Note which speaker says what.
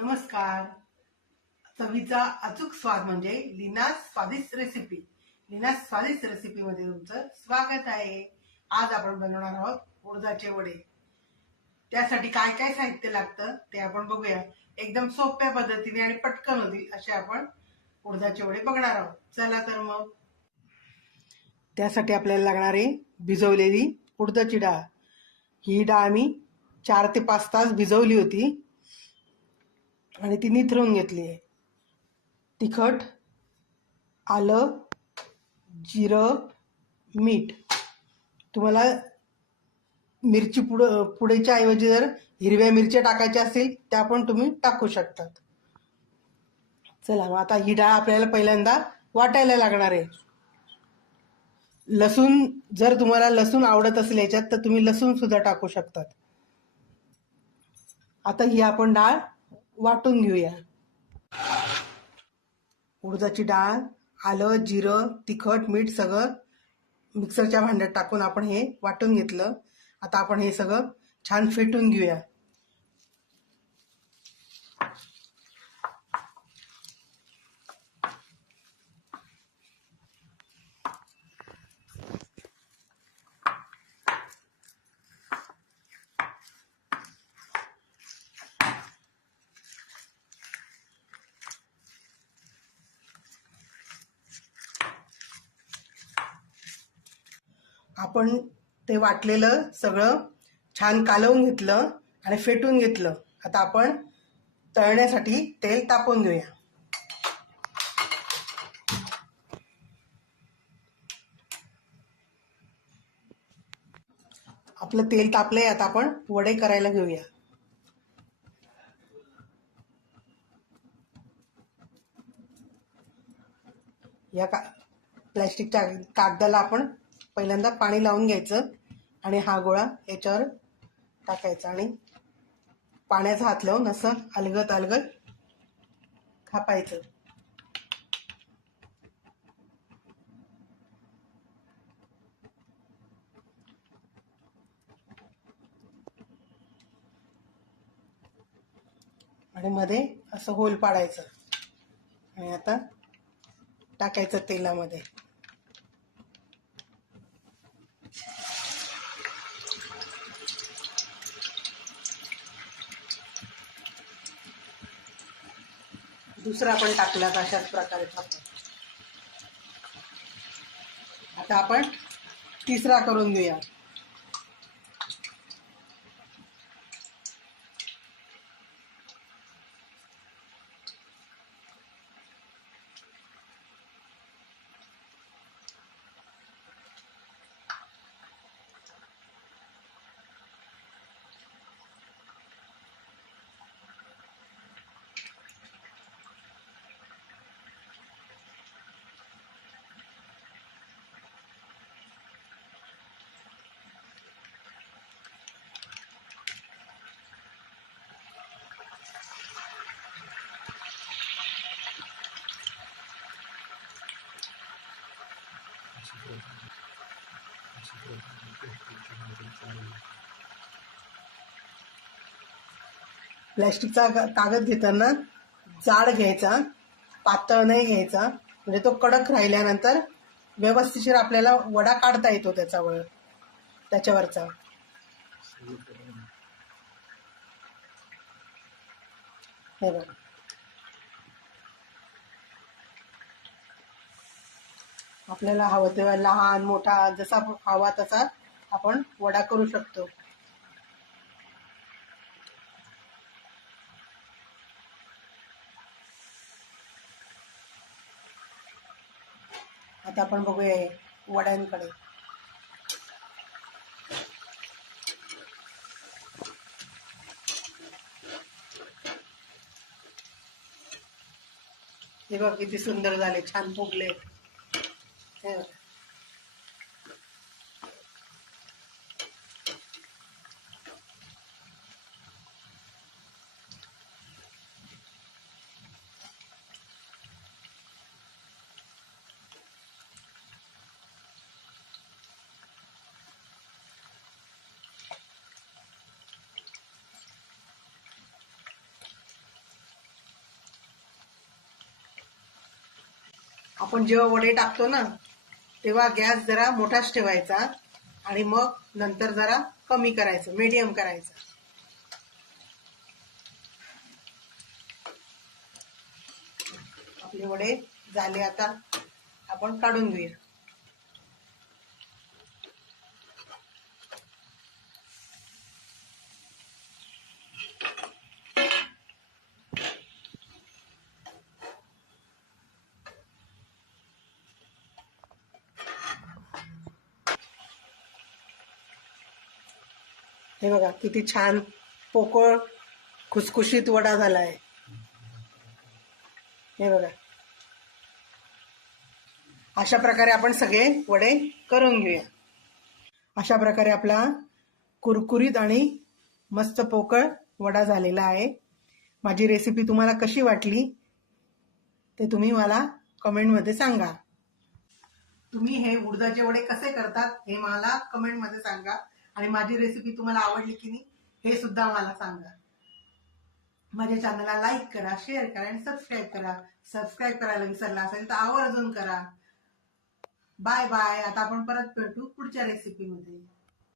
Speaker 1: नमस्कार. चवीचा अचूक स्वाद म्हणजे लिनास स्वादिष्ट रेसिपी लिनास स्वादिष्ट रेसिपी मध्ये तुमचं स्वागत आहे. आज आपण बनवणार आहोत उडदाचे वडे. त्यासाठी काय काय साहित्य लागतं ते आपण बघूया. एकदम सोप्या पद्धतीने आणि पटकन होतील असे आपण उडदाचे वडे बघणार आहोत. चला तर मग. त्यासाठी आपल्याला लागणारे भिजवलेली उडदाची डाळ. ही डाळ मी चार ते पाच तास भिजवली होती. आणि ती निथरून घेतली आहे. तिखट आलं जिरं मीठ. तुम्हाला मिरची पुड पुडेच्या ऐवजी जर हिरव्या मिरच्या टाकायच्या असतील त्या पण तुम्ही टाकू शकतात. चला मग आता ही डाळ आपल्याला पहिल्यांदा वाटायला लागणार आहे. लसूण जर तुम्हाला लसूण आवडत असेल याच्यात तर तुम्ही लसूण सुद्धा टाकू शकतात. आता ही आपण डाळ वाटून घेऊया. उडदाची डाळ आलं जिरं तिखट मीठ सगळं मिक्सरच्या भांड्यात टाकून आपण हे वाटून घेतलं. आता आपण हे सगळं छान फेटून घेऊया. आपण ते वाटलेलं सगळं छान कालवून घेतलं आणि फेटून घेतलं. आता आपण तळण्यासाठी तेल तापवून घेऊया. आपलं तेल तापलंय आता आपण वडे करायला घेऊया. या का प्लॅस्टिकच्या कागदाला आपण पहिल्यांदा पाणी लावून घ्यायचं आणि हा गोळा याच्यावर टाकायचा आणि पाण्याचा हात लावून असं अलगत अलगत खापायचं आणि मध्ये असं होल पाडायचं. आणि आता टाकायचं तेलामध्ये. दुसरा पण टाकला अशाच प्रकारे टाकू आता आपण तिसरा करून घेऊया प्लॅस्टिकचा कागद घेताना जाड घ्यायचा पातळ नाही घ्यायचा म्हणजे तो कडक राहिल्यानंतर व्यवस्थिशीर आपल्याला वडा काढता येतो त्याच्यावर त्याच्यावरचा. हे बघा. आपल्याला हवं तेव्हा लहान मोठा जसा हवा तसा आपण वडा करू शकतो. आता आपण बघूया वड्यांकडे. हे बघ किती सुंदर झाले छान फुगले. आपण जेव्हा वडे टाकतो ना तेव्हा गॅस जरा मोठाच ठेवायचा आणि मग नंतर जरा कमी करायचं मीडियम करायचं. आपले वडे झाले आता आपण काढून घेऊया. हे बघा किती छान पोकळ खुसखुशीत वडा झालाय. हे बघा. अशा प्रकारे आपण सगळे वडे करून घेऊया. अशा प्रकारे आपला कुरकुरीत आणि मस्त पोकळ वडा झालेला आहे. माझी रेसिपी तुम्हाला कशी वाटली ते तुम्ही मला कमेंटमध्ये सांगा. तुम्ही हे उडदाचे वडे कसे करतात हे मला कमेंटमध्ये सांगा. आणि माझी रेसिपी तुम्हाला आवडली की नाही हे सुद्धा मला सांगा. माझ्या चॅनलला लाईक करा शेअर करा आणि सबस्क्राईब करा. सबस्क्राईब करायला विसरला असेल तर आवर्जून करा. बाय बाय आता आपण परत भेटू पुढच्या रेसिपीमध्ये